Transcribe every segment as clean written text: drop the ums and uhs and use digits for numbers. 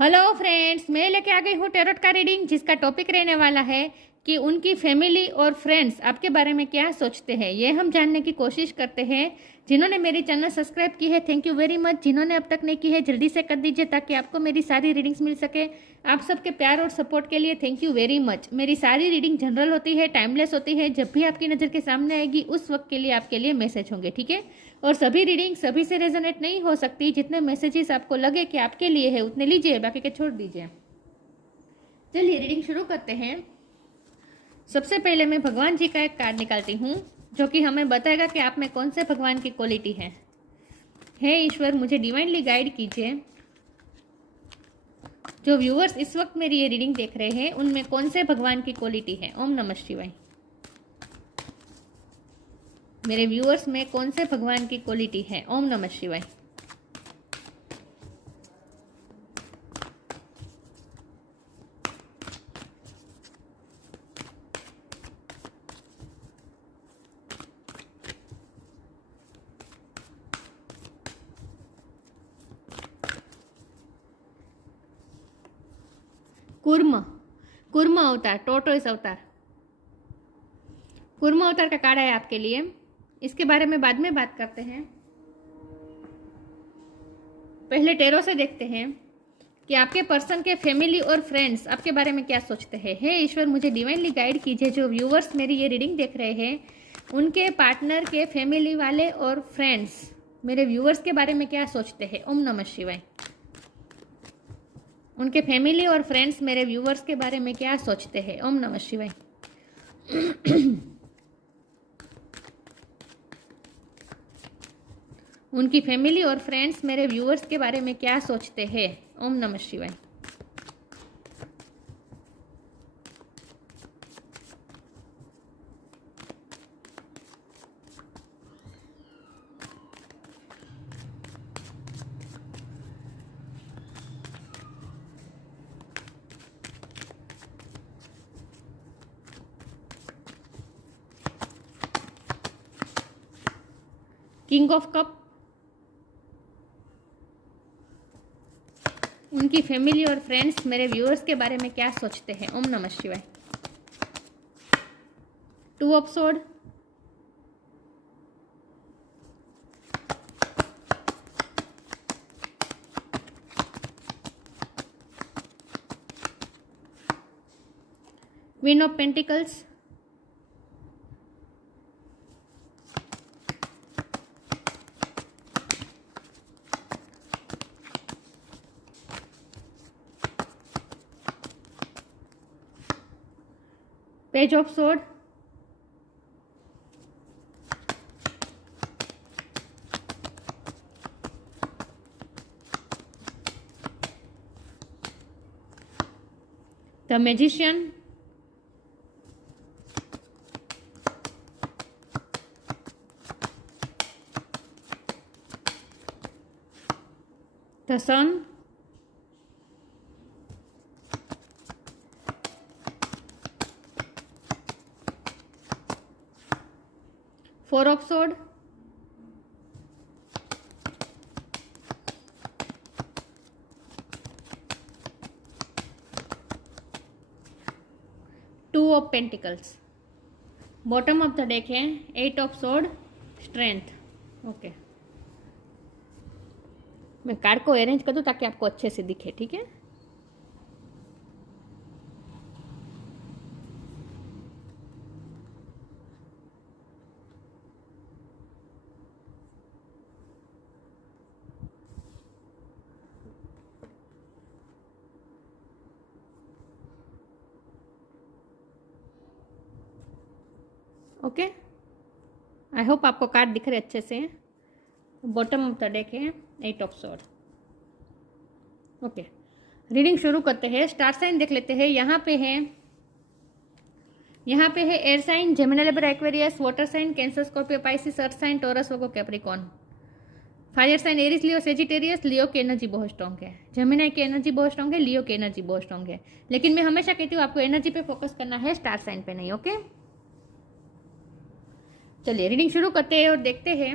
Hello friends, मैं लेके आ गई हूँ टैरोट का रीडिंग जिसका टॉपिक रहने वाला है कि उनकी फैमिली और फ्रेंड्स आपके बारे में क्या सोचते हैं। ये हम जानने की कोशिश करते हैं। जिन्होंने मेरी चैनल सब्सक्राइब की है थैंक यू वेरी मच। जिन्होंने अब तक नहीं की है जल्दी से कर दीजिए ताकि आपको मेरी सारी रीडिंग्स मिल सके। आप सबके प्यार और सपोर्ट के लिए थैंक यू वेरी मच। मेरी सारी रीडिंग जनरल होती है, टाइमलेस होती है। जब भी आपकी नज़र के सामने आएगी उस वक्त के लिए आपके लिए मैसेज होंगे, ठीक है। और सभी रीडिंग सभी से रेजोनेट नहीं हो सकती। जितने मैसेजेस आपको लगे कि आपके लिए है उतने लीजिए, बाकी के छोड़ दीजिए। चलिए रीडिंग शुरू करते हैं। सबसे पहले मैं भगवान जी का एक कार्ड निकालती हूँ जो कि हमें बताएगा कि आप में कौन से भगवान की क्वालिटी है। हे ईश्वर, मुझे डिवाइनली गाइड कीजिए। जो व्यूअर्स इस वक्त मेरी ये रीडिंग देख रहे हैं उनमें कौन से भगवान की क्वालिटी है। ओम नमः शिवाय। मेरे व्यूअर्स में कौन से भगवान की क्वालिटी है। ओम नमः शिवाय। कुर्म अवतार, टोटोइस अवतार। कुर्म अवतार का कार्ड है आपके लिए। इसके बारे में बाद में बात करते हैं। पहले टेरो से देखते हैं कि आपके पर्सन के फैमिली और फ्रेंड्स आपके बारे में क्या सोचते हैं। हे ईश्वर, मुझे डिवाइनली गाइड कीजिए। जो व्यूअर्स मेरी ये रीडिंग देख रहे हैं उनके पार्टनर के फैमिली वाले और फ्रेंड्स मेरे व्यूअर्स के बारे में क्या सोचते हैं। ओम नमः शिवाय। उनके फैमिली और फ्रेंड्स मेरे व्यूअर्स के बारे में क्या सोचते हैं। ओम नमः शिवाय। उनकी फैमिली और फ्रेंड्स मेरे व्यूअर्स के बारे में क्या सोचते हैं। ओम नमः शिवाय। King of cup. उनकी फैमिली और फ्रेंड्स मेरे व्यूअर्स के बारे में क्या सोचते हैं। ओम नमः शिवाय। Two of sword. Queen of pentacles. Page of sword. The magician. The sun. Four of sword. Two of pentacles. Bottom of the deck है eight of sword, strength. Okay, मैं कार्ड को अरेंज कर दूं ताकि आपको अच्छे से दिखे, ठीक है। ओके, आई होप आपको कार्ड दिख रहे अच्छे से। बॉटम ऑफ द डेक है eight of sword. Okay, reading शुरू करते हैं। स्टार साइन देख लेते हैं। यहाँ पे है air sign, Gemini, Libra, Aquarius, water sign, Cancer, Scorpio, Pisces, earth sign, Taurus, Virgo, Capricorn. Fire sign Aries, Leo, Sagittarius. Leo की एनर्जी बहुत स्ट्रॉन्ग है, जेमिनी की एनर्जी बहुत स्ट्रॉन्ग है, लियो की एनर्जी बहुत स्ट्रॉन्ग है। लेकिन मैं हमेशा कहती हूँ आपको एनर्जी पे फोकस करना है, स्टार साइन पे नहीं। ओके, चलिए रीडिंग शुरू करते हैं और देखते हैं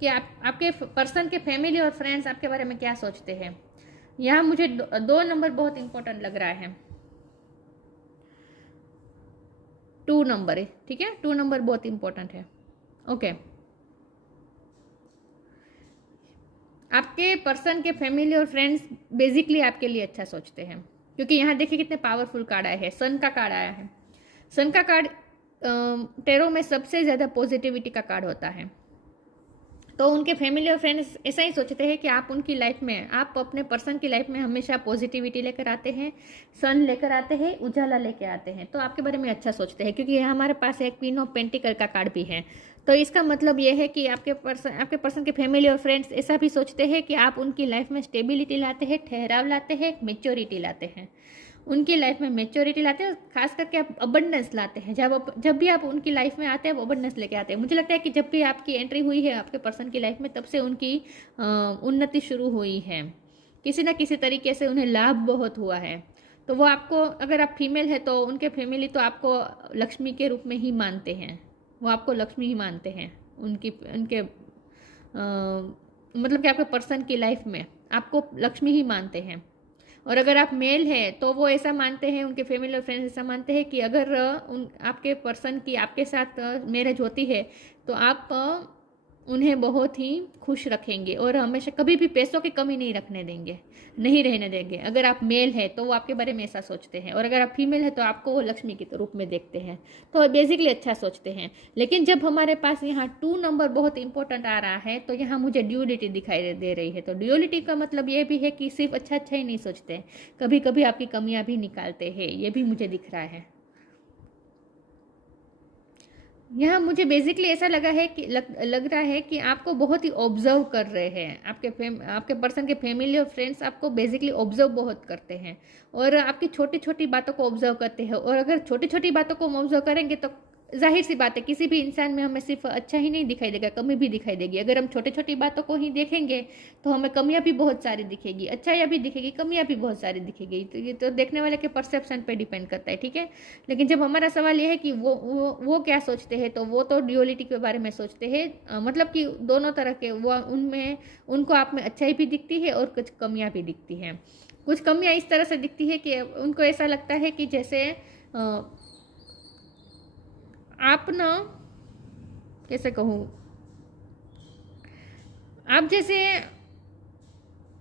कि आपके पर्सन के फैमिली और फ्रेंड्स आपके बारे में क्या सोचते हैं। यहाँ मुझे 2 नंबर बहुत इंपॉर्टेंट लग रहा है, 2 नंबर है, ठीक है, 2 नंबर बहुत इंपॉर्टेंट है। ओके, आपके पर्सन के फैमिली और फ्रेंड्स बेसिकली आपके लिए अच्छा सोचते हैं, क्योंकि यहाँ देखिए कितने पावरफुल कार्ड आए हैं। सन का कार्ड आया है। सन का कार्ड टेरो में सबसे ज़्यादा पॉजिटिविटी का कार्ड होता है। तो उनके फैमिली और फ्रेंड्स ऐसा ही सोचते हैं कि आप उनकी लाइफ में, आप अपने पर्सन की लाइफ में हमेशा पॉजिटिविटी लेकर आते हैं, सन लेकर आते हैं, उजाला लेकर आते हैं। तो आपके बारे में अच्छा सोचते हैं, क्योंकि हमारे पास एक क्वीन ऑफ पेंटिकल का कार्ड भी है। तो इसका मतलब ये है कि आपके पर्सन के फैमिली और फ्रेंड्स ऐसा भी सोचते हैं कि आप उनकी लाइफ में स्टेबिलिटी लाते हैं, ठहराव लाते हैं, मेच्योरिटी लाते हैं, उनकी लाइफ में मेच्योरिटी लाते हैं, खास करके आप अबंडेंस लाते हैं। जब भी आप उनकी लाइफ में आते हैं, वो अबंडेंस लेके आते हैं। मुझे लगता है कि जब भी आपकी एंट्री हुई है आपके पर्सन की लाइफ में, तब से उनकी उन्नति शुरू हुई है, किसी ना किसी तरीके से उन्हें लाभ बहुत हुआ है। तो वो आपको, अगर आप फीमेल है तो उनके फैमिली तो आपको लक्ष्मी के रूप में ही मानते हैं, वो आपको लक्ष्मी ही मानते हैं। उनके मतलब कि आपके पर्सन की लाइफ में आपको लक्ष्मी ही मानते हैं। और अगर आप मेल है तो वो ऐसा मानते हैं, उनके फैमिली और फ्रेंड्स ऐसा मानते हैं कि अगर आपके पर्सन की आपके साथ मैरिज होती है तो आप उन्हें बहुत ही खुश रखेंगे और हमेशा कभी भी पैसों की कमी नहीं रहने देंगे। अगर आप मेल है तो वो आपके बारे में ऐसा सोचते हैं, और अगर आप फीमेल है तो आपको वो लक्ष्मी के रूप में देखते हैं। तो बेसिकली अच्छा सोचते हैं। लेकिन जब हमारे पास यहाँ 2 नंबर बहुत इंपॉर्टेंट आ रहा है, तो यहाँ मुझे ड्यूलिटी दिखाई दे रही है। तो ड्यूलिटी का मतलब ये भी है कि सिर्फ अच्छा ही नहीं सोचते, कभी कभी आपकी कमियाँ भी निकालते हैं, ये भी मुझे दिख रहा है। यहाँ मुझे बेसिकली ऐसा लगा है कि लग रहा है कि आपको बहुत ही ऑब्जर्व कर रहे हैं। आपके पर्सन के फैमिली और फ्रेंड्स आपको बेसिकली ऑब्जर्व बहुत करते हैं, और आपकी छोटी छोटी बातों को ऑब्जर्व करते हैं। और अगर छोटी छोटी बातों को हम ऑब्जर्व करेंगे तो जाहिर सी बात है, किसी भी इंसान में हमें सिर्फ अच्छा ही नहीं दिखाई देगा, कमी भी दिखाई देगी। अगर हम छोटी छोटी बातों को ही देखेंगे तो हमें कमियां भी बहुत सारी दिखेगी, अच्छाइयाँ भी दिखेगी, कमियां भी बहुत सारी दिखेगी। तो ये तो देखने वाले के परसेप्शन पे डिपेंड करता है, ठीक है। लेकिन जब हमारा सवाल ये है कि वो क्या सोचते हैं, तो वो तो ड्यूअलिटी के बारे में सोचते हैं, मतलब कि दोनों तरह के वो उनको आप में अच्छाई भी दिखती है और कुछ कमियाँ भी दिखती हैं। कुछ कमियाँ इस तरह से दिखती है कि उनको ऐसा लगता है कि जैसे आप ना, कैसे कहूँ, आप जैसे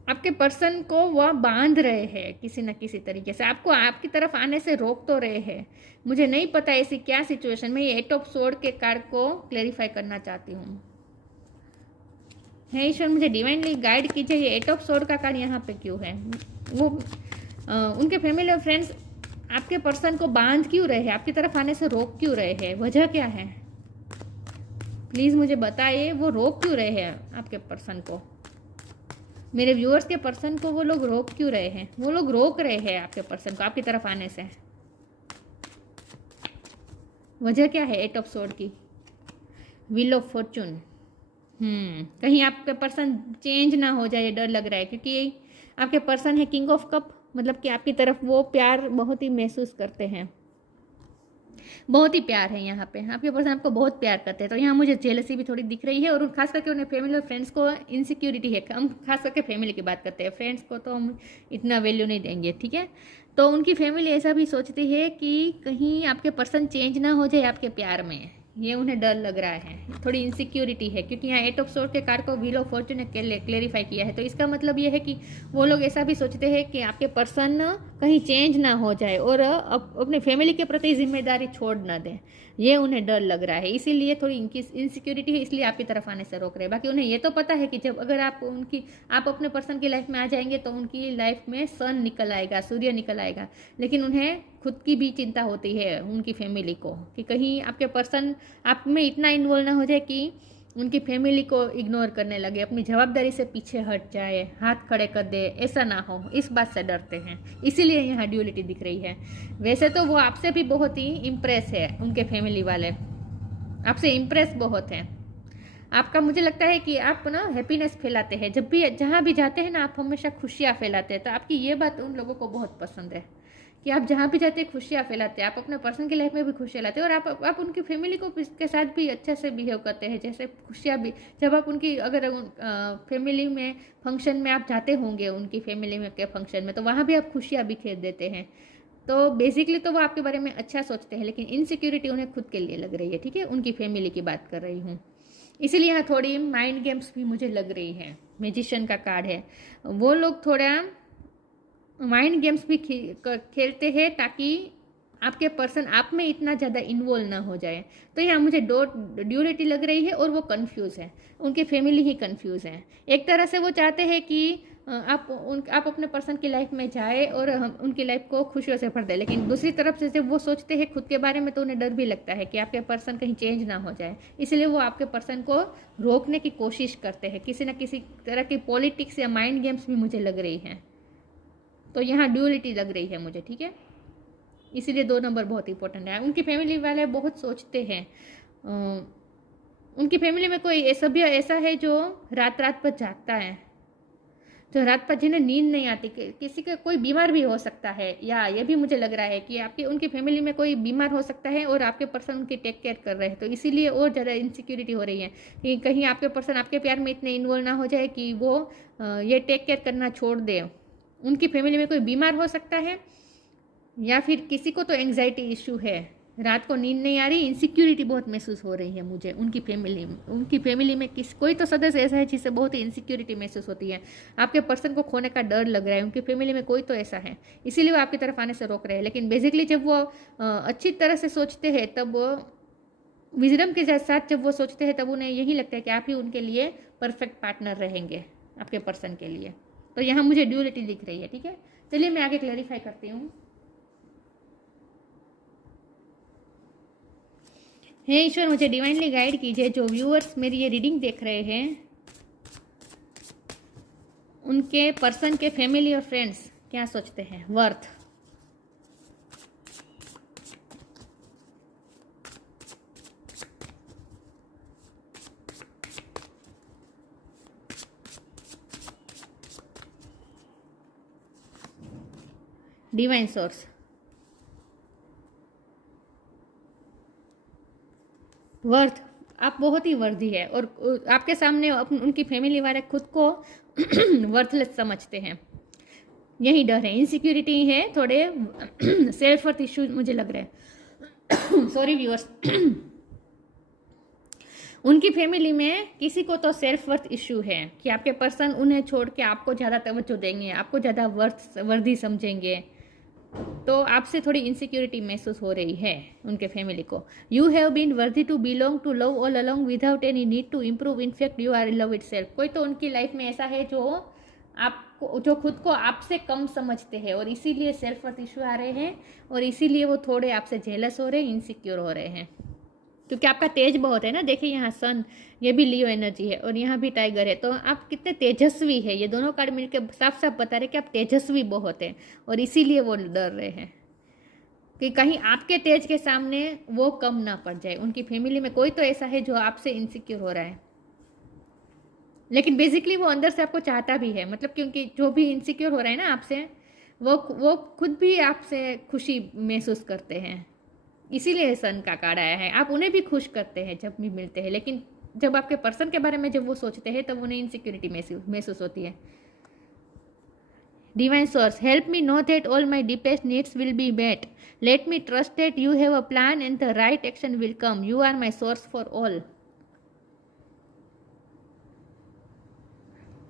आपके पर्सन को वह बांध रहे हैं किसी न किसी तरीके से, आपको आपकी तरफ आने से रोक तो रहे हैं। मुझे नहीं पता ऐसी क्या सिचुएशन में। ये 8 ऑफ सोर्ड के कार्ड को क्लेरिफाई करना चाहती हूँ। हे ईश्वर, मुझे डिवाइनली गाइड कीजिए, ये 8 ऑफ सोर्ड का कार्ड यहाँ पे क्यों है? वो उनके फैमिली और फ्रेंड्स आपके पर्सन को बांध क्यों रहे हैं, आपकी तरफ आने से रोक क्यों रहे हैं? वजह क्या है? प्लीज़ मुझे बताइए, वो रोक क्यों रहे हैं आपके पर्सन को? मेरे व्यूअर्स के पर्सन को वो लोग रोक क्यों रहे हैं? वो लोग रोक रहे हैं आपके पर्सन को आपकी तरफ आने से। वजह क्या है 8 ऑफ सोर्ड की? Wheel of Fortune. कहीं आपके पर्सन चेंज ना हो जाए, डर लग रहा है, क्योंकि आपके पर्सन है किंग ऑफ कप, मतलब कि आपकी तरफ वो प्यार बहुत ही महसूस करते हैं, बहुत ही प्यार है यहाँ पे। आपके पर्सन आपको बहुत प्यार करते हैं। तो यहाँ मुझे जेलसी भी थोड़ी दिख रही है, और खास करके उन्हें फैमिली और फ्रेंड्स को इनसिक्योरिटी है। हम खास करके फैमिली की बात करते हैं, फ्रेंड्स को तो हम इतना वैल्यू नहीं देंगे, ठीक है। तो उनकी फैमिली ऐसा भी सोचती है कि कहीं आपके पर्सन चेंज ना हो जाए आपके प्यार में, ये उन्हें डर लग रहा है, थोड़ी इनसिक्योरिटी है। क्योंकि यहाँ 8 ऑफ सोर्ड के कार्ड को व्हील ऑफ फॉर्चून ने क्लेरिफाई किया है। तो इसका मतलब ये है कि वो लोग ऐसा भी सोचते हैं कि आपके पर्सन कहीं चेंज ना हो जाए और अपने फैमिली के प्रति जिम्मेदारी छोड़ ना दें, ये उन्हें डर लग रहा है। इसीलिए थोड़ी इनकी इनसिक्योरिटी है, इसलिए आपकी तरफ आने से रोक रहे हैं। बाकी उन्हें ये तो पता है कि जब अगर आप अपने पर्सन की लाइफ में आ जाएंगे तो उनकी लाइफ में सन निकल आएगा, सूर्य निकल आएगा। लेकिन उन्हें खुद की भी चिंता होती है, उनकी फैमिली को, कि कहीं आपके पर्सन आप में इतना इन्वॉल्व ना हो जाए कि उनकी फैमिली को इग्नोर करने लगे, अपनी जवाबदारी से पीछे हट जाए, हाथ खड़े कर दे, ऐसा ना हो, इस बात से डरते हैं। इसीलिए यहाँ ड्यूलिटी दिख रही है। वैसे तो वो आपसे भी बहुत ही इम्प्रेस है, उनके फैमिली वाले आपसे इम्प्रेस बहुत हैं। आपका, मुझे लगता है कि आप ना हैप्पीनेस फैलाते हैं, जहाँ भी जाते हैं ना आप हमेशा खुशियाँ फैलाते हैं। तो आपकी ये बात उन लोगों को बहुत पसंद है कि कि आप जहाँ भी जाते हैं खुशियाँ फैलाते हैं, आप अपने पर्सन की लाइफ में भी खुशियाँ लाते हैं और आप उनकी फैमिली को के साथ भी अच्छे से बिहेव करते हैं। जैसे खुशियाँ भी जब आप उनकी अगर फैमिली में फंक्शन में आप जाते होंगे, उनकी फैमिली में के फंक्शन में, तो वहाँ भी आप खुशियाँ बिखेर देते हैं। तो बेसिकली तो वो आपके बारे में अच्छा सोचते हैं, लेकिन इनसिक्योरिटी उन्हें खुद के लिए लग रही है। ठीक है, उनकी फैमिली की बात कर रही हूँ, इसीलिए यहाँ थोड़ी माइंड गेम्स भी मुझे लग रही है। मैजिशियन का कार्ड है, वो लोग थोड़ा माइंड गेम्स भी खेलते हैं ताकि आपके पर्सन आप में इतना ज़्यादा इन्वॉल्व ना हो जाए। तो यहाँ मुझे ड्यूलिटी लग रही है और वो कंफ्यूज है, उनकी फैमिली ही कंफ्यूज है। एक तरह से वो चाहते हैं कि आप अपने पर्सन की लाइफ में जाए और हम उनकी लाइफ को खुशियों से भर दें, लेकिन दूसरी तरफ से जब वो सोचते हैं खुद के बारे में तो उन्हें डर भी लगता है कि आपके पर्सन कहीं चेंज ना हो जाए, इसलिए वो आपके पर्सन को रोकने की कोशिश करते हैं। किसी न किसी तरह की पॉलिटिक्स या माइंड गेम्स भी मुझे लग रही हैं। तो यहाँ ड्यूलिटी लग रही है मुझे। ठीक है, इसीलिए 2 नंबर बहुत इंपॉर्टेंट है। उनकी फैमिली वाले बहुत सोचते हैं, उनकी फैमिली में कोई ऐसा है जो रात रात पर जागता है, जो रात पर जिन्हें नींद नहीं आती, किसी का कोई बीमार भी हो सकता है, या ये भी मुझे लग रहा है कि आपकी उनकी फैमिली में कोई बीमार हो सकता है और आपके पर्सन उनकी टेक केयर कर रहे हैं। तो इसीलिए और ज़्यादा इनसिक्योरिटी हो रही है कि कहीं आपके पर्सन आपके प्यार में इतने इन्वॉल्व ना हो जाए कि वो ये टेक केयर करना छोड़ दे। उनकी फैमिली में कोई बीमार हो सकता है, या फिर किसी को तो एंग्जाइटी इशू है, रात को नींद नहीं आ रही, इनसिक्योरिटी बहुत महसूस हो रही है मुझे उनकी फैमिली में कोई तो सदस्य ऐसा है जिससे बहुत ही इनसिक्योरिटी महसूस होती है। आपके पर्सन को खोने का डर लग रहा है, उनकी फैमिली में कोई तो ऐसा है, इसीलिए वो आपकी तरफ आने से रोक रहे हैं। लेकिन बेसिकली जब वो अच्छी तरह से सोचते हैं, तब वो विजडम के साथ जब वो सोचते हैं, तब उन्हें यही लगता है कि आप ही उनके लिए परफेक्ट पार्टनर रहेंगे आपके पर्सन के लिए। तो यहाँ मुझे ड्यूलिटी दिख रही है। ठीक है, चलिए मैं आगे क्लैरिफाई करती हूँ। हे ईश्वर, मुझे डिवाइनली गाइड कीजिए, जो व्यूअर्स मेरी ये रीडिंग देख रहे हैं उनके पर्सन के फैमिली और फ्रेंड्स क्या सोचते हैं। वर्थ, डिवाइन सोर्स, वर्थ, आप बहुत ही वर्दी है और आपके सामने उनकी फैमिली वाले खुद को वर्थलेस समझते हैं। यही डर है, इनसिक्योरिटी है, थोड़े सेल्फ वर्थ इश्यू मुझे लग रहे हैं। सॉरी व्यूअर्स, उनकी फैमिली में किसी को तो सेल्फ वर्थ इश्यू है कि आपके पर्सन उन्हें छोड़ के आपको ज़्यादा तवज्जो देंगे, आपको ज़्यादा वर्दी समझेंगे, तो आपसे थोड़ी इनसिक्योरिटी महसूस हो रही है उनके फैमिली को। You have been worthy to belong to love all along without any need to improve, in fact you are in love itself. कोई तो उनकी लाइफ में ऐसा है जो खुद को आपसे कम समझते हैं और इसीलिए सेल्फ वर्थ इशू आ रहे हैं और इसीलिए वो थोड़े आपसे जेलस हो रहे हैं, इनसिक्योर हो रहे हैं, क्योंकि आपका तेज बहुत है ना। देखिए यहाँ सन, ये भी लियो एनर्जी है और यहाँ भी टाइगर है, तो आप कितने तेजस्वी है। ये दोनों कार्ड मिलकर साफ साफ बता रहे कि आप तेजस्वी बहुत हैं और इसीलिए वो डर रहे हैं कि कहीं आपके तेज के सामने वो कम ना पड़ जाए। उनकी फैमिली में कोई तो ऐसा है जो आपसे इनसिक्योर हो रहा है, लेकिन बेसिकली वो अंदर से आपको चाहता भी है, मतलब क्योंकि जो भी इनसिक्योर हो रहा है ना आपसे, वो खुद भी आपसे खुशी महसूस करते हैं, इसीलिए सन का कार्ड आया है। आप उन्हें भी खुश करते हैं जब भी मिलते हैं, लेकिन जब आपके पर्सन के बारे में जब वो सोचते हैं तब उन्हें इनसिक्योरिटी महसूस होती है। Divine source, help me know that all my deepest needs will be met, let me trust that you have a plan and the right action will come, you are my source for all.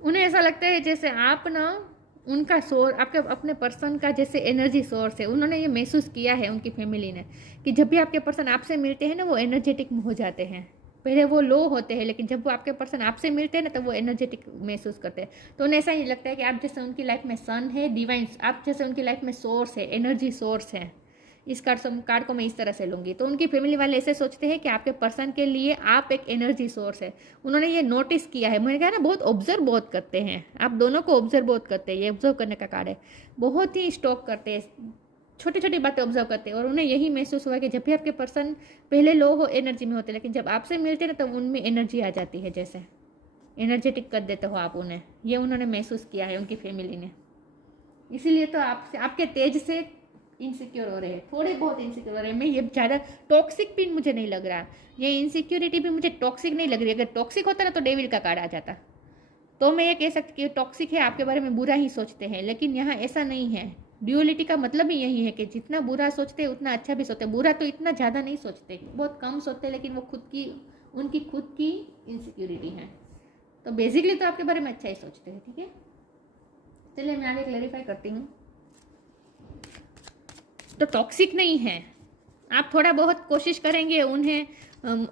उन्हें ऐसा लगता है जैसे आप ना उनका source, आपके अपने पर्सन का जैसे एनर्जी सोर्स है। उन्होंने ये महसूस किया है उनकी फैमिली ने कि जब भी आपके पर्सन आपसे मिलते हैं ना, वो एनर्जेटिक हो जाते हैं। पहले वो लो होते हैं, लेकिन जब वो आपके पर्सन आपसे मिलते हैं ना, तब वो एनर्जेटिक महसूस करते हैं। तो उन्हें ऐसा ही लगता है कि आप जैसे उनकी लाइफ में सन है, डिवाइन, आप जैसे उनकी लाइफ में सोर्स है, एनर्जी सोर्स है। इस कार्ड को मैं इस तरह से लूँगी। तो उनकी फैमिली वाले ऐसे सोचते हैं कि आपके पर्सन के लिए आप एक एनर्जी सोर्स है। उन्होंने ये नोटिस किया है। मैंने कहा ना, बहुत ऑब्जर्व बहुत करते हैं, आप दोनों को ऑब्जर्व बहुत करते हैं। ये ऑब्जर्व करने का कार्ड है, बहुत ही स्टॉक करते हैं, छोटी छोटी बातें ऑब्जर्व करते हैं। और उन्हें यही महसूस हुआ कि जब भी आपके पर्सन पहले लो हो एनर्जी में होते, लेकिन जब आपसे मिलते हैं ना, तब उनमें एनर्जी आ जाती है, जैसे एनर्जेटिक कर देते हो आप उन्हें। ये उन्होंने महसूस किया है उनकी फैमिली ने, इसीलिए तो आपसे, आपके तेज से इनसिक्योर हो रहे हैं, थोड़े बहुत इनसिक्योर हो रहे हैं। मैं ये ज़्यादा टॉक्सिक भी मुझे नहीं लग रहा, ये इनसिक्योरिटी भी मुझे टॉक्सिक नहीं लग रही। अगर टॉक्सिक होता ना तो डेविल का कार्ड आ जाता, तो मैं ये कह सकती कि टॉक्सिक है, आपके बारे में बुरा ही सोचते हैं। लेकिन यहाँ ऐसा नहीं है। ड्यूअलिटी का मतलब ही यही है कि जितना बुरा सोचते हैं उतना अच्छा भी सोचते हैं। बुरा तो इतना ज़्यादा नहीं सोचते, बहुत कम सोचते हैं, लेकिन वो उनकी खुद की इनसिक्योरिटी है। तो बेसिकली तो आपके बारे में अच्छा ही सोचते हैं। ठीक है, चलिए मैं आगे क्लैरिफाई करती हूँ। तो टॉक्सिक नहीं है, आप थोड़ा बहुत कोशिश करेंगे उन्हें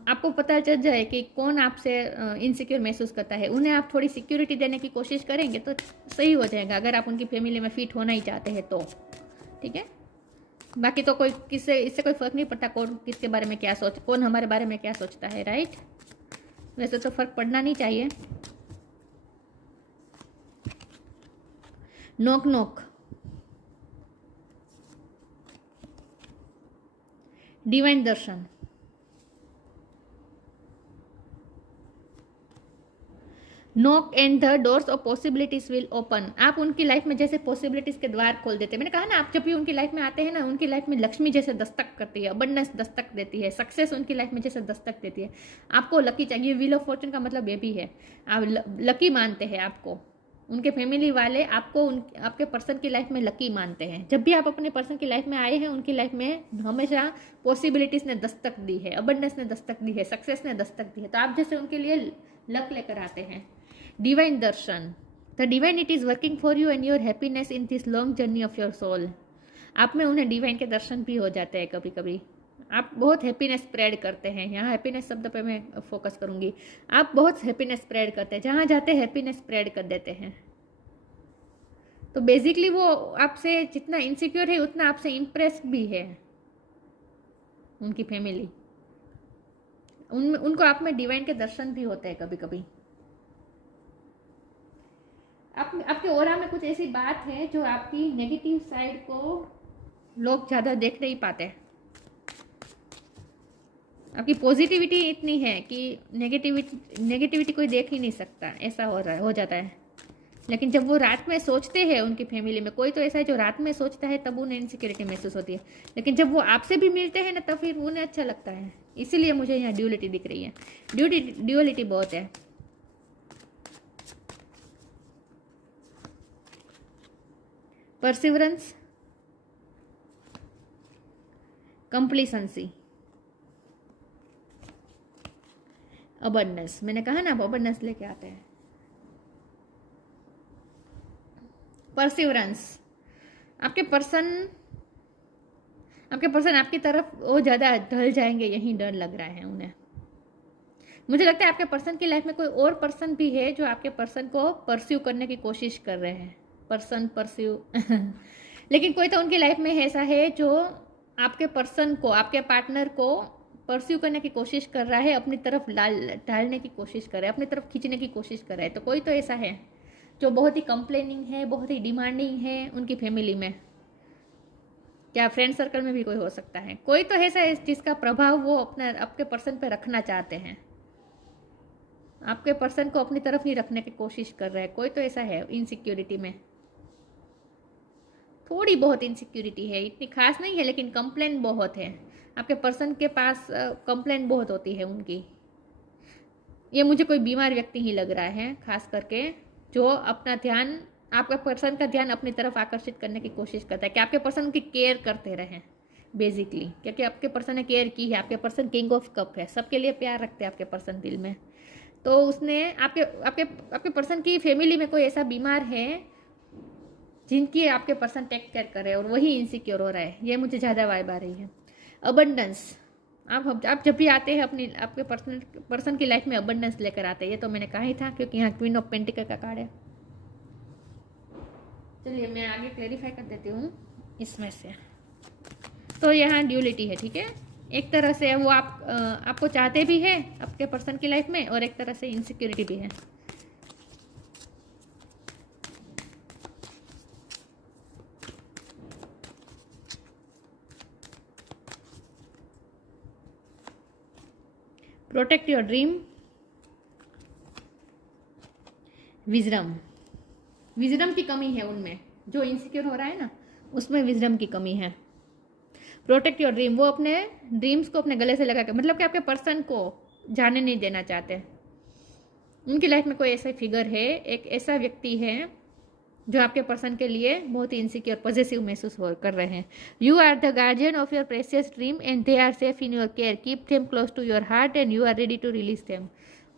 आपको पता चल जाए कि कौन आपसे इनसिक्योर महसूस करता है, उन्हें आप थोड़ी सिक्योरिटी देने की कोशिश करेंगे तो सही हो जाएगा, अगर आप उनकी फैमिली में फिट होना ही चाहते हैं तो। ठीक है, बाकी तो कोई इससे कोई फर्क नहीं पड़ता कौन किसके बारे में क्या कौन हमारे बारे में क्या सोचता है, राइट। वैसे तो फर्क पड़ना नहीं चाहिए। नोक नोक, divine Darshan, knock and the doors of possibilities will open. आप उनकी लाइफ में जैसे पॉसिबिलिटीज के द्वार खोल देते हैं। मैंने कहा ना, आप जब भी उनकी लाइफ में आते हैं ना, उनकी लाइफ में लक्ष्मी जैसे दस्तक करती है, अबंडेंस दस्तक देती है, सक्सेस उनकी लाइफ में जैसे दस्तक देती है। आपको लकी चाहिए, व्हील ऑफ फॉर्चून का मतलब ये भी है, आप लकी मानते हैं आपको, उनके फैमिली वाले आपको आपके पर्सन की लाइफ में लकी मानते हैं। जब भी आप अपने पर्सन की लाइफ में आए हैं, उनकी लाइफ में हमेशा पॉसिबिलिटीज ने दस्तक दी है, अबंडेंस ने दस्तक दी है, सक्सेस ने दस्तक दी है, तो आप जैसे उनके लिए लक लेकर आते हैं। डिवाइन दर्शन, the divinity is working for you and your happiness in this long journey of your soul. आप में उन्हें डिवाइन के दर्शन भी हो जाते हैं कभी कभी। आप बहुत हैप्पीनेस स्प्रेड करते हैं, यहाँ हैप्पीनेस शब्द पे मैं फोकस करूंगी। आप बहुत हैप्पीनेस स्प्रेड करते हैं, जहाँ जाते हैं हैप्पीनेस स्प्रेड कर देते हैं। तो बेसिकली वो आपसे जितना इनसिक्योर है उतना आपसे इम्प्रेस भी है उनकी फैमिली। उनको आप में डिवाइन के दर्शन भी होते हैं कभी कभी। आपके ऑरा में कुछ ऐसी बात है जो आपकी नेगेटिव साइड को लोग ज़्यादा देख नहीं पाते। आपकी पॉजिटिविटी इतनी है कि नेगेटिविटी कोई देख ही नहीं सकता, ऐसा हो जाता है। लेकिन जब वो रात में सोचते हैं, उनकी फैमिली में कोई तो ऐसा है जो रात में सोचता है, तब उन्हें इनसिक्योरिटी महसूस होती है। लेकिन जब वो आपसे भी मिलते हैं ना, तब फिर उन्हें अच्छा लगता है। इसीलिए मुझे यहाँ ड्यूअलिटी दिख रही है, ड्यूअलिटी बहुत है। Perseverance, complacency, abundance. मैंने कहा ना, आप अबंडेंस लेके आते हैं। परसिवरेंस, आपके पर्सन आपकी तरफ वो ज़्यादा ढल जाएंगे, यही डर लग रहा है उन्हें। मुझे लगता है आपके पर्सन की लाइफ में कोई और पर्सन भी है जो आपके पर्सन को परस्यू करने की कोशिश कर रहे हैं। पर्सन परस्यू लेकिन कोई तो उनकी लाइफ में ऐसा है जो आपके पर्सन को, आपके पार्टनर को परस्यू करने की कोशिश कर रहा है, अपनी तरफ ढालने की कोशिश कर रहा है, अपनी तरफ खींचने की कोशिश कर रहा है। तो कोई तो ऐसा है जो बहुत ही कंप्लेनिंग है, बहुत ही डिमांडिंग है उनकी फैमिली में। क्या फ्रेंड सर्कल में भी कोई हो सकता है। कोई तो ऐसा है जिसका प्रभाव वो आपके पर्सन पे रखना चाहते हैं, आपके पर्सन को अपनी तरफ ही रखने की कोशिश कर रहे हैं। कोई तो ऐसा है इनसिक्योरिटी में, थोड़ी बहुत इनसिक्योरिटी है, इतनी खास नहीं है, लेकिन कंप्लेन बहुत है। आपके पर्सन के पास कंप्लेन बहुत होती है उनकी। ये मुझे कोई बीमार व्यक्ति ही लग रहा है, खास करके जो अपना ध्यान, आपका पर्सन का ध्यान अपनी तरफ आकर्षित करने की कोशिश करता है कि आपके पर्सन की केयर करते रहें बेसिकली, क्योंकि आपके पर्सन ने केयर की है। आपके पर्सन किंग ऑफ कप है, सबके लिए प्यार रखते हैं आपके पर्सन दिल में। तो उसने आपके पर्सन की फैमिली में कोई ऐसा बीमार है जिनकी आपके पर्सन टेक केयर कर रहे हैं और वही इनसिक्योर हो रहा है। ये मुझे ज़्यादा वाइब आ रही है। अबंडेंस, आप जब भी आते हैं आपके पर्सन की लाइफ में अबंडेंस लेकर आते हैं। ये तो मैंने कहा ही था, क्योंकि यहाँ क्वीन ऑफ पेंटिकल का कार्ड है। चलिए मैं आगे क्लेरिफाई कर देती हूँ इसमें से। तो यहाँ ड्यूअलिटी है, ठीक है। एक तरह से वो आपको चाहते भी है आपके पर्सन की लाइफ में, और एक तरह से इनसिक्योरिटी भी है। प्रोटेक्ट योर ड्रीम, विजडम की कमी है उनमें, जो इनसिक्योर हो रहा है ना, उसमें विजडम की कमी है। प्रोटेक्ट योर ड्रीम, वो अपने ड्रीम्स को अपने गले से लगा के, मतलब कि आपके पर्सन को जाने नहीं देना चाहते। उनकी लाइफ में कोई ऐसा फिगर है, एक ऐसा व्यक्ति है जो आपके पर्सन के लिए बहुत ही इनसिक्योर पॉजिटिव महसूस कर रहे हैं। You are the guardian of your precious dream and they are safe in your care, keep them close to your heart and you are ready to release them.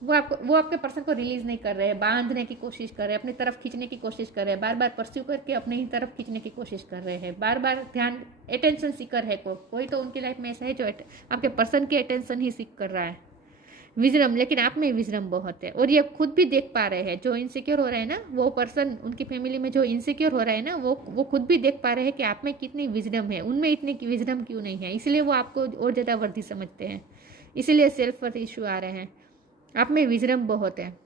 वो आपके person को release नहीं कर रहे हैं, बांधने की कोशिश कर रहे हैं, अपनी तरफ खींचने की कोशिश कर रहे हैं, बार बार परस्यू करके अपने ही तरफ खींचने की कोशिश कर रहे हैं, बार बार ध्यान, अटेंशन सीकर है कोई तो उनकी लाइफ में ऐसा है जो आपके पर्सन की अटेंशन ही सीख कर रहा है। विजडम, लेकिन आप में विजडम बहुत है और ये खुद भी देख पा रहे हैं। जो इनसिक्योर हो रहा है ना वो पर्सन, उनकी फैमिली में जो इनसिक्योर हो रहा है ना वो खुद भी देख पा रहे हैं कि आप में कितनी विजडम है, उनमें इतनी विजडम क्यों नहीं है। इसलिए वो आपको और ज़्यादा वर्दी समझते हैं, इसीलिए सेल्फ वर्थ इशू आ रहे हैं। आप में विजडम बहुत है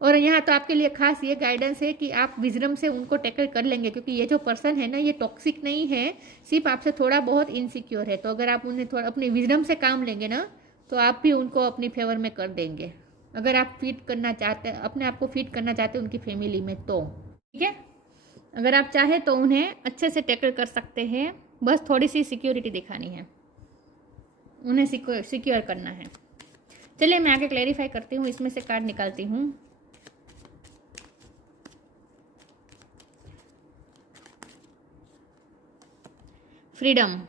और यहाँ तो आपके लिए खास ये गाइडेंस है कि आप विजडम से उनको टैकल कर लेंगे, क्योंकि ये जो पर्सन है ना ये टॉक्सिक नहीं है, सिर्फ आपसे थोड़ा बहुत इनसिक्योर है। तो अगर आप उन्हें थोड़ा अपनी विजडम से काम लेंगे ना तो आप भी उनको अपनी फेवर में कर देंगे। अगर आप फिट करना चाहते हैं, अपने आप को फिट करना चाहते हैं उनकी फैमिली में, तो ठीक है। अगर आप चाहें तो उन्हें अच्छे से टैकल कर सकते हैं, बस थोड़ी सी सिक्योरिटी दिखानी है, उन्हें सिक्योर करना है। चलिए मैं आगे क्लैरिफाई करती हूँ, इसमें से कार्ड निकालती हूँ। Freedom,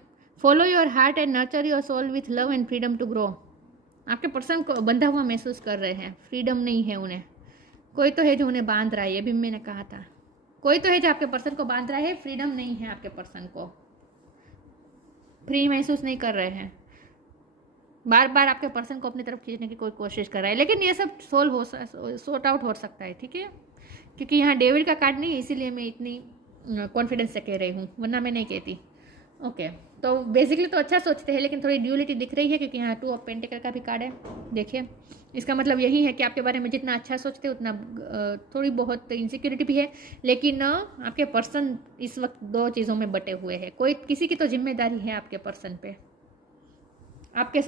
follow your heart and nurture your soul with love and freedom to grow. आपके पर्सन को बंधा हुआ महसूस कर रहे हैं, फ्रीडम नहीं है उन्हें। कोई तो है जो उन्हें बांध रहा है, ये भी मैंने कहा था, कोई तो है जो आपके पर्सन को बांध रहा है, फ्रीडम नहीं है। आपके पर्सन को फ्री महसूस नहीं कर रहे हैं, बार बार आपके पर्सन को अपनी तरफ खींचने की कोई कोशिश कर रहा है, लेकिन ये सब सॉर्ट आउट हो सकता है, ठीक है। क्योंकि यहाँ डेविल का कार्ड नहीं है, इसीलिए मैं इतनी कॉन्फिडेंस से कह रही हूँ, वरना मैं नहीं कहती। ओके, तो बेसिकली तो अच्छा सोचते हैं, लेकिन थोड़ी ड्यूलिटी दिख रही है, क्योंकि यहाँ 2 ऑफ पेंटिकल का भी कार्ड है। देखिए, इसका मतलब यही है कि आपके बारे में जितना अच्छा सोचते हैं उतना थोड़ी बहुत इनसिक्योरिटी भी है, लेकिन आपके पर्सन इस वक्त 2 चीज़ों में बटे हुए हैं। कोई किसी की तो जिम्मेदारी है आपके पर्सन पे, आपके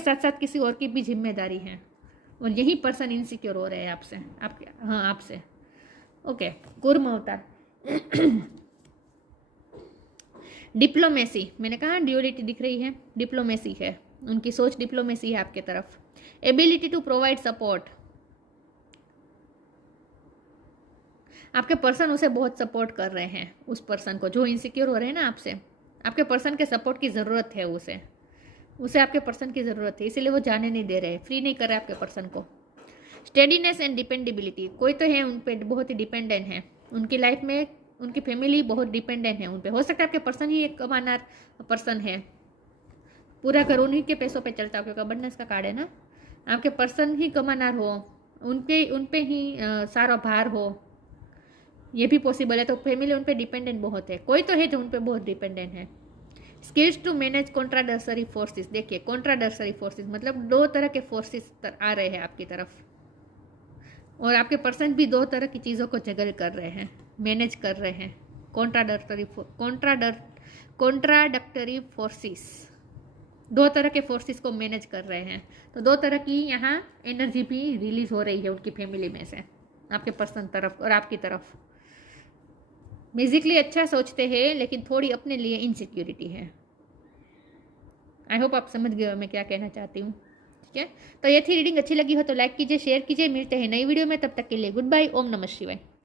साथ साथ किसी और की भी जिम्मेदारी है, और यही पर्सन इनसिक्योर हो रहे हैं आपसे, आपसे। ओके, कूर्म अवतार। डिप्लोमेसी, मैंने कहा ड्यूलिटी दिख रही है, डिप्लोमेसी है, उनकी सोच डिप्लोमेसी है आपके तरफ। एबिलिटी टू प्रोवाइड सपोर्ट, आपके पर्सन उसे बहुत सपोर्ट कर रहे हैं, उस पर्सन को जो इनसिक्योर हो रहे हैं ना आपसे। आपके पर्सन के सपोर्ट की ज़रूरत है, उसे आपके पर्सन की ज़रूरत है, इसीलिए वो जाने नहीं दे रहे, फ्री नहीं कर रहे आपके पर्सन को। स्टेडीनेस एंड डिपेंडेबिलिटी, कोई तो है उन पर बहुत ही डिपेंडेंट है, उनकी लाइफ में उनकी फैमिली बहुत डिपेंडेंट है उन पे। हो सकता है आपके पर्सन ही एक कमानार पर्सन है, पूरा घर उन्हीं के पैसों पे चलता हो, क्योंकि अबंडेंस का कार्ड है ना। आपके पर्सन ही कमानार हो, उन पे ही सारा भार हो, ये भी पॉसिबल है। तो फैमिली उन पे डिपेंडेंट बहुत है, कोई तो है जो उन पे बहुत डिपेंडेंट है। स्किल्स टू मैनेज कॉन्ट्राडर्सरी फोर्सेस, देखिए कॉन्ट्राडर्सरी फोर्सेस मतलब 2 तरह के फोर्सेस आ रहे हैं आपकी तरफ, और आपके पर्सन भी 2 तरह की चीज़ों को जगल कर रहे हैं, मैनेज कर रहे हैं। कॉन्ट्राडक्टरी फोर्सेस, 2 तरह के फोर्सेस को मैनेज कर रहे हैं। तो 2 तरह की यहाँ एनर्जी भी रिलीज हो रही है उनकी फैमिली में से, आपके पर्सन तरफ और आपकी तरफ। बेसिकली अच्छा सोचते हैं, लेकिन थोड़ी अपने लिए इनसिक्योरिटी है। आई होप आप समझ गए मैं क्या कहना चाहती हूँ, ठीक है। तो ये थी रीडिंग, अच्छी लगी हो तो लाइक कीजिए, शेयर कीजिए। मिलते हैं नई वीडियो में, तब तक के लिए गुड बाय, ओम नमः शिवाय।